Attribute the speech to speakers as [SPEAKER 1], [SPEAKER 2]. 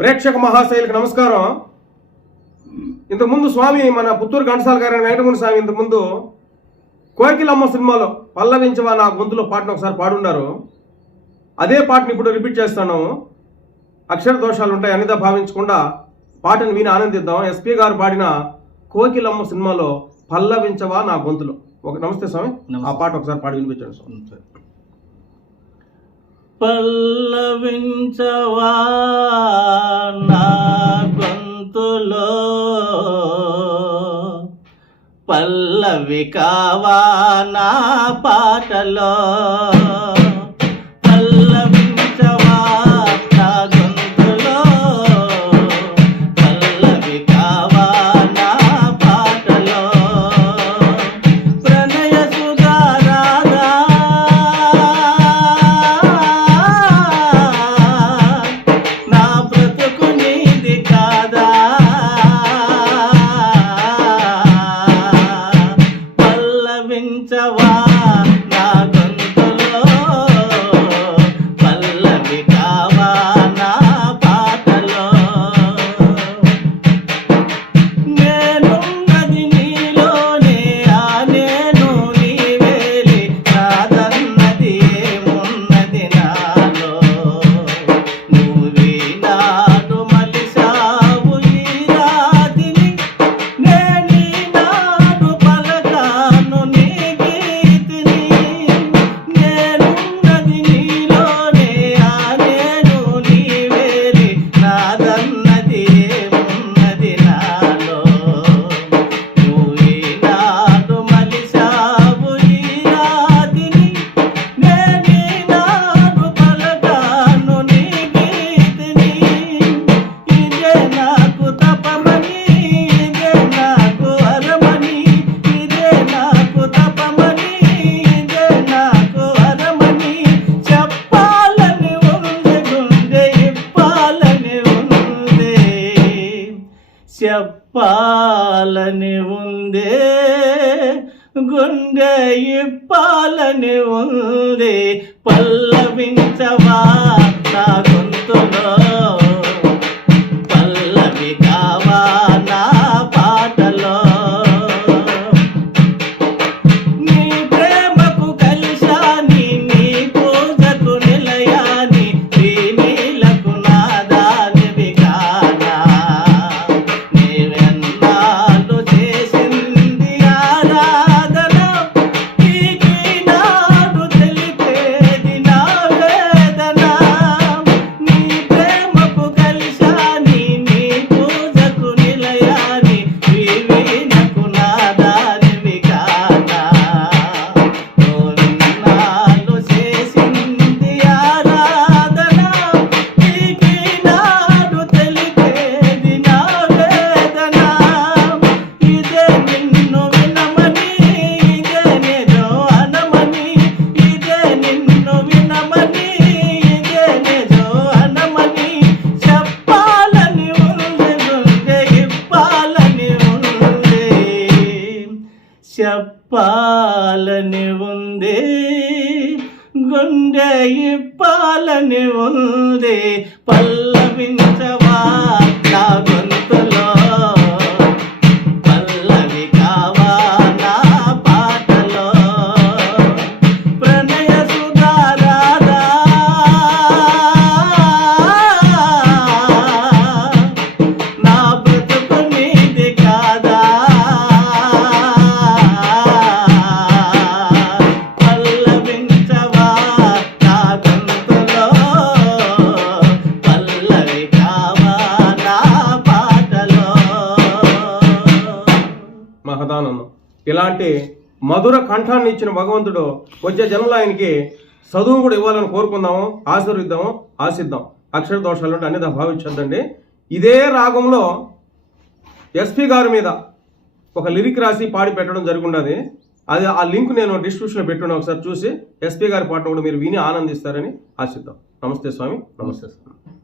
[SPEAKER 1] ప్రేక్షక మహాశైలకు నమస్కారం. ఇంతకుముందు స్వామి మన పుత్తూరు ఘంటసాల గారి వెంకటముని స్వామి ఇంతకుముందు కోకిలమ్మ సినిమాలో పల్లవించవా నా గొంతులో పాటను ఒకసారి పాడున్నారు. అదే పాటను ఇప్పుడు రిపీట్ చేస్తున్నాము అక్షర దోషాలు ఉంటాయి అనిదా భావించకుండా పాటను విని ఆనందిద్దాం. ఎస్పీ గారు పాడిన కోకిలమ్మ సినిమాలో పల్లవించవా నా గొంతులో. ఒక నమస్తే స్వామి. ఆ పాట ఒకసారి పాడి వినిపించండి స్వామి.
[SPEAKER 2] పల్లవించవా పల్లవి కావా నా పాటలో. పల్లవించవా చెప్పాలని ఉందే గుండె ఇప్పాలని ఉంది పల్లవించవా నాకు చెప్పాలని ఉంది. గుండె ఇప్పాలని ఉంది. పల్లవించవా
[SPEAKER 1] మహదానందం ఇలాంటి మధుర కంఠాన్ని ఇచ్చిన భగవంతుడు వచ్చే జన్మలో ఆయనకి చదువు కూడా ఇవ్వాలని కోరుకుందాము ఆశీర్విద్దాము ఆశిద్దాం. అక్షర దోషాలు ఉంటే అన్ని భావించొద్దండి ఇదే రాగంలో ఎస్పి గారి మీద ఒక లిరిక్ రాసి పాడి పెట్టడం జరుగుండదు. అది ఆ లింక్ నేను డిస్క్రిప్షన్లో పెట్టున్నా ఒకసారి చూసి ఎస్పీ గారి పాటను కూడా మీరు విని ఆనందిస్తారని ఆశిద్దాం. నమస్తే స్వామి నమస్తే. స్వామి